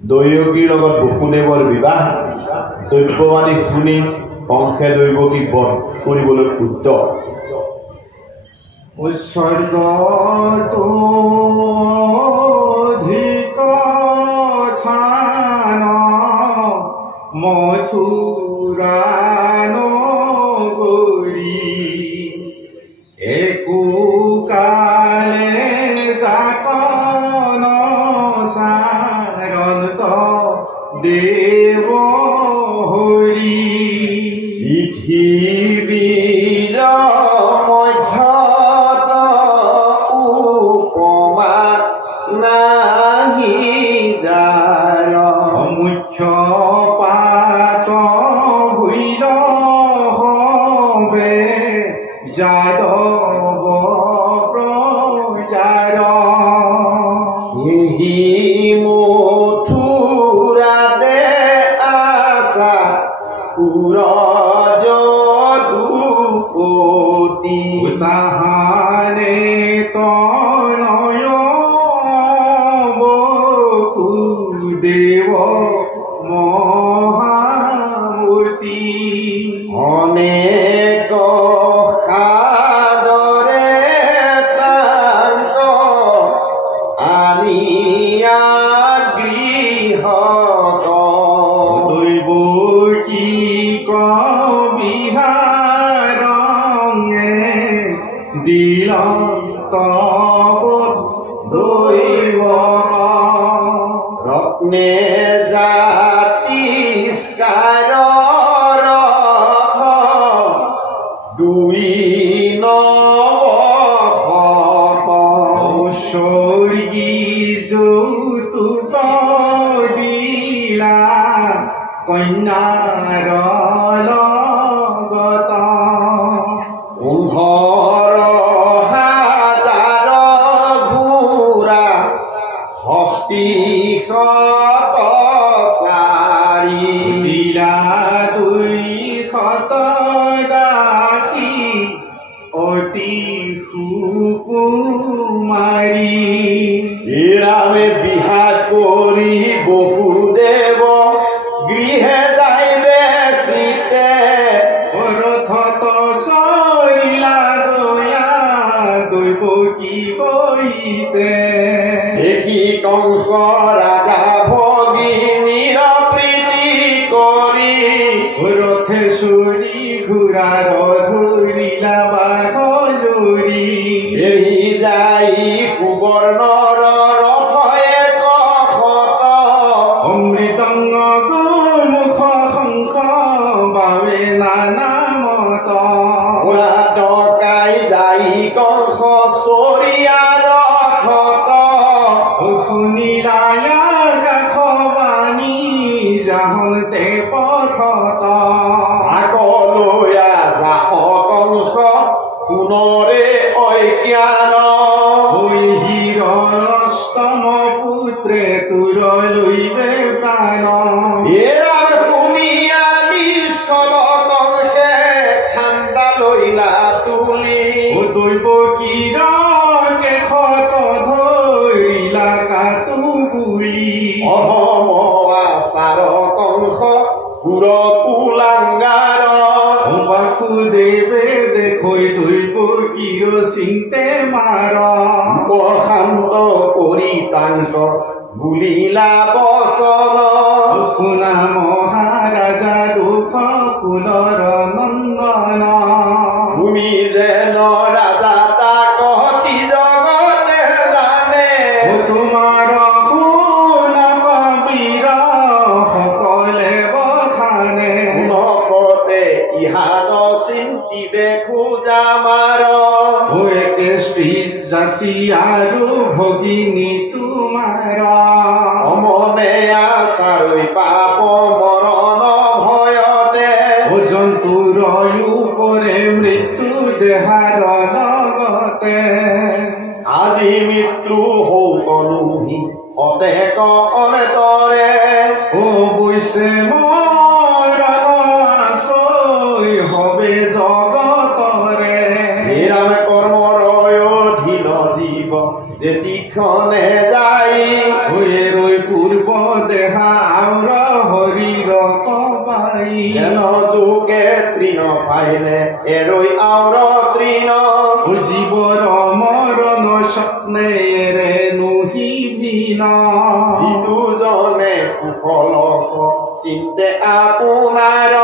দৈৱকীৰ লগত বসুদেৱৰ বিবাহ দৈৱবাণী শুনি কংসে দৈৱকীক বধ কৰিবলৈ উদ্যত উৎসৰ্গতো অধিক থান মথুৰা নগৰী একো কালে জাতন সাৰন্ত দেৱ হৰি পৃথিৱীৰ মধ্যত উপমা নাহি যাৰ মুখ্য পাত ভৈল হবে যাদৱ প্ৰজাৰ সিহি মথুৰাতে আছা পুৰজ দুপতি তাহানে তনয় বসুদেৱ মহামূৰ্তি অনেক সাদৰে তাংক আনিয়া গৃহ দৈৱকী বিহাৰঙে দিল তব দৈৱ ৰত্নে জাতিষ্কাৰ দুই স্বৰ্গী যৌতুক দিলা কন্যাৰ লগত 15,000 ঘোঁৰা হস্তিশাৰী দিলা 200 দাসী অতি সুকুমাৰী ৰামে বিহা কৰি বসুদেৱ গৃহে যাইবে চিতে ৰথত চৰিলা গয়া দৈৱকী সৈতে দেখি কংস ৰাজা ভগিনীৰ প্ৰীতি কৰি ৰথে চৰি ঘোঁৰাৰ ধৰিলা বাঘ জৰি এৰি যাই সুবৰ্ণৰ ৰথ এক শত অমৃতংগ গোমুখ শংখ বাবে নানা মত পুৰা টকাই যাই কংস চৰিয়া ৰথত শুনিলা কাষবাণী জাহনতে পথত আগলৈয়া যাহ কংস পুনৰে অজ্ঞান হিৰস্তম পুত্ৰে তোৰ লৈবে প্ৰাণ এৰাৰ শুনিয়া নিষ্কল কংসে ঠাণ্ডা লৈলা তুলি দৈৱকীৰ কেশত ধৰিলা কাটো বুলি অহম আচাৰ কংস সুৰ কুলাংগাৰ বাসুদেৱে দেখৈ দৈৱকীৰ চিন্তে মাৰ শান্ত কৰি তাংক বুলিলা বচন শুনা মহাৰাজা দুখ কুলৰ নন্দন ভূমি যেন ৰাজা তাক অতি জগতে জানে তোমাৰ শুন কবিৰ সকলে বখানে নকতে ইহান চিন্তিবে খোজা মাৰ একে স্ত্ৰী জাতি আৰু ভগিনী তোমাৰ অমনে আচাৰৈ পাপ মৰণ ভয়তে জন্তুৰ উপৰে মৃত্যু দেহাৰ লগতে আদি মৃত্যু হৌকনুহি অতেক অনেতৰে অৱশ্যে মৰণ আছৈ হবে জগতৰে নিৰাম কৰ্মৰ অধীন দিব যেতিক্ষণে যাই ৰৈ পূৰ্ব দেহা আউৰ হৰিৰ কবাই যেন দুকে তৃণ পাইলে এৰই আউৰ তৃণ জীবৰ মৰণ স্বপ্নে ৰে নুহিবিন দুজনে কুশল চিন্তে আপোনাৰ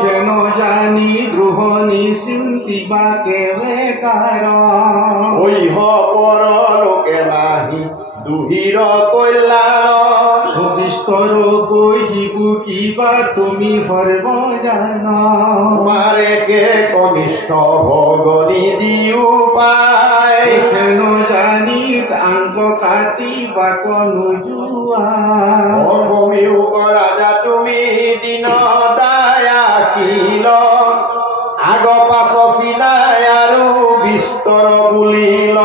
কেন জানি দ্ৰোহনি চিন্তিবা কেবে কাৰণ ঐহ পৰ লোকে নাহি দুহিৰ কল্যাণ ভবিষ্যৰ কহিবু কিবা তুমি সৰ্ব জানা মাৰে কে কনিষ্ঠ ভগনি দিও পাই কেন জানি আংক কাটি বাক নোযোৱা অসমীও ৰাজা তুমি দিন দায়াকিল আগ পাছ চিনাই আৰু বিস্তৰ বুলিল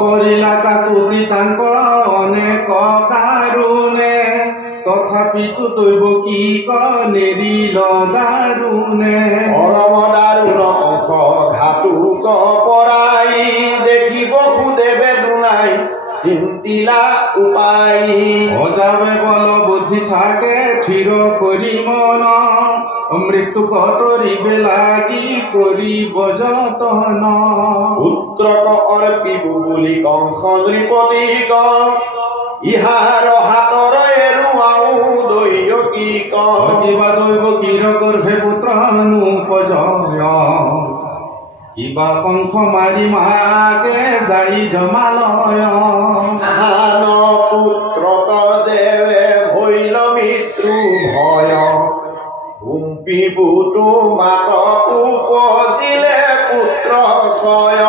কৰিলা কাকুতি তাংক অনেক কাৰুণে তথাপিতো তৈব কি ক নেৰিল দাৰুণে পৰম দাৰুণ কংস ঘাতুক পৰাই দেখিব সুদেৱে দুনাই চিন্তিলা উপায় অজাবে বল বুদ্ধি থাকে থিৰ কৰি মন মৃত্যু কটৰিবে লাগি কৰিব যতন পুত্ৰক অৰ্পিবু বুলি কংস নৃপতিক ইহাৰ হাতৰ এৰুৱাও দৈয়কীক কিবা দৈব কিৰ গৰ্ভে পুত্ৰ অনুপজয় কিবা কংস মাৰি মাকে যাই জমালয় আন পুত্ৰত দেৱে ভৈল মৃত্যু ভয় কুম্পিবুতো মাতক উপজিলে পুত্ৰ ছয়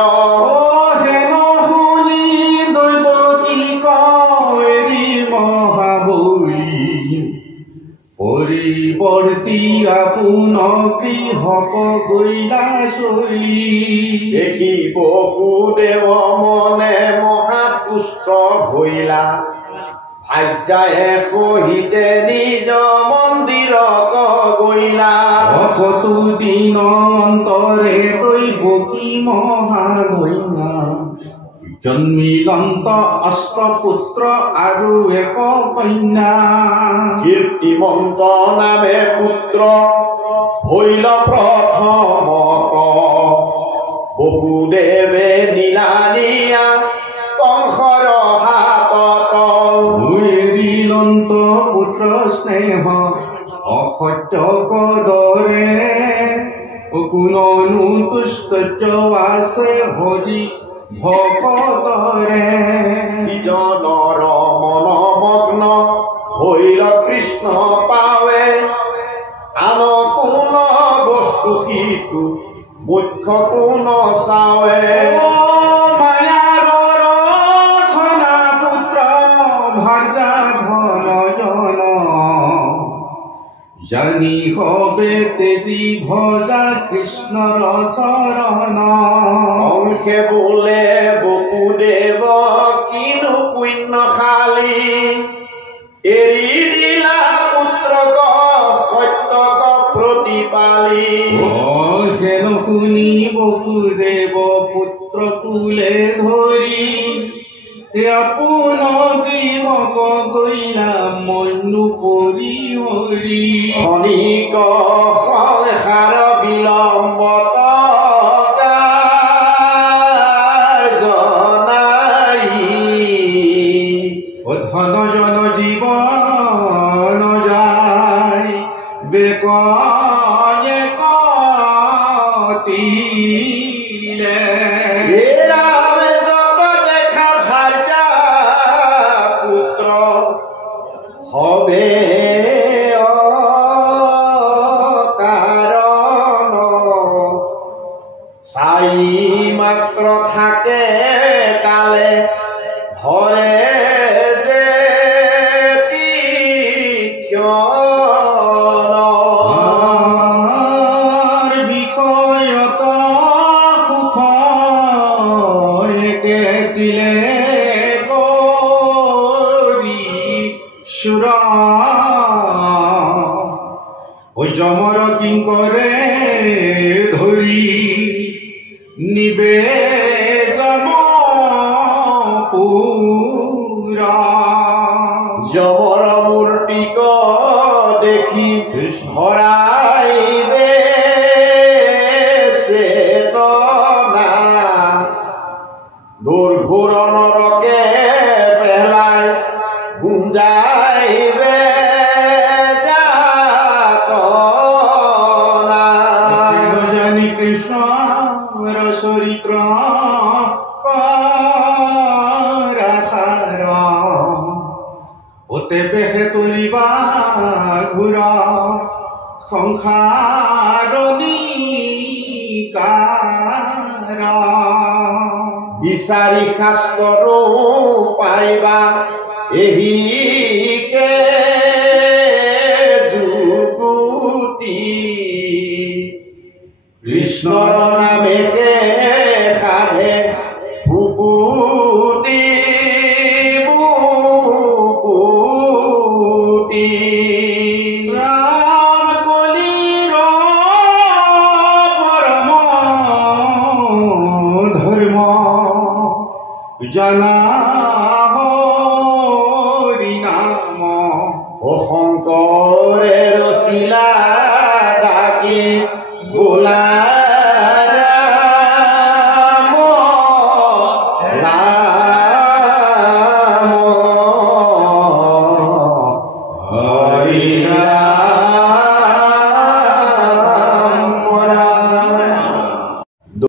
হেন শুনি দৈব কি কৰি মহাবলী পৰিৱৰ্তি আপোন গৃহক গৈলা চলি দেখিব সুদেৱ মনে মহাপুষ্ট ভৈলা ভাগ্যায়ে সহিতে নিজ মন্দিৰক গৈলা কতো দিন অন্তৰে দৈব কি মহাধন্যা জন্মিলন্ত অষ্টপুত্ৰ আৰু এক কন্যা কীৰ্তিমন্ত নামে পুত্ৰ ভৈল প্ৰথমক বহুদেৱে নীলানিয়া কংসৰ হাতত এৰিলন্ত পুত্ৰ স্নেহ অসত্য কদৰে কোননো তুষ্ট আছে হৰি ভকতৰে ইজনৰ মনমগ্ন হৈল কৃষ্ণ পাৱে আন কোন বস্তু সিটো মুখ্য কোন চাৱে মায়াৰ ৰচনা পুত্ৰ ভাৰ্যা ধন জন জানি হবে তেজি ভজা কৃষ্ণৰ চৰণ কংসে বোলে বসুদেৱ কিনো পুণ্যশালী এৰি দিলা পুত্ৰক সত্যক প্ৰতিপালি হেন শুনি বসুদেৱ পুত্ৰ কুলে ধৰি আপোন গৃহক গৈলা মনু পৰি হৰি অনিক সংসাৰ বিলম্বত ধন জন জীবন যায় বেকয়ে কতিলে দেখা ভাৰ্যা পুত্ৰ হবে কাৰণ চাই মাত্ৰ থাকে কালে ধৰে বিষয়ত সুখ দিলে কৰি সুৰ যমৰ কিংকৰে ধৰি নিবে যমপুৰা যমৰ মূৰ্তি দেখি হৰাইবে চেতনা দুৰ্ঘোৰ নৰকে পেলায় গুঞ্জাইবে যাতনা জানি কৃষ্ণৰ চৰিত্ৰ ওতে বেহে তৰিবা ঘুৰ সংসাৰ বিচাৰি শাস্ত্ৰৰ পাইবা এহিকে দুকুটি কৃষ্ণৰ নামেকে সাধে বুকুটি বুকুটি ৰাম কলিৰ পৰম ধৰ্ম জানা হৰি নাম ও শংকৰে ৰচিলা ডাকি গোলা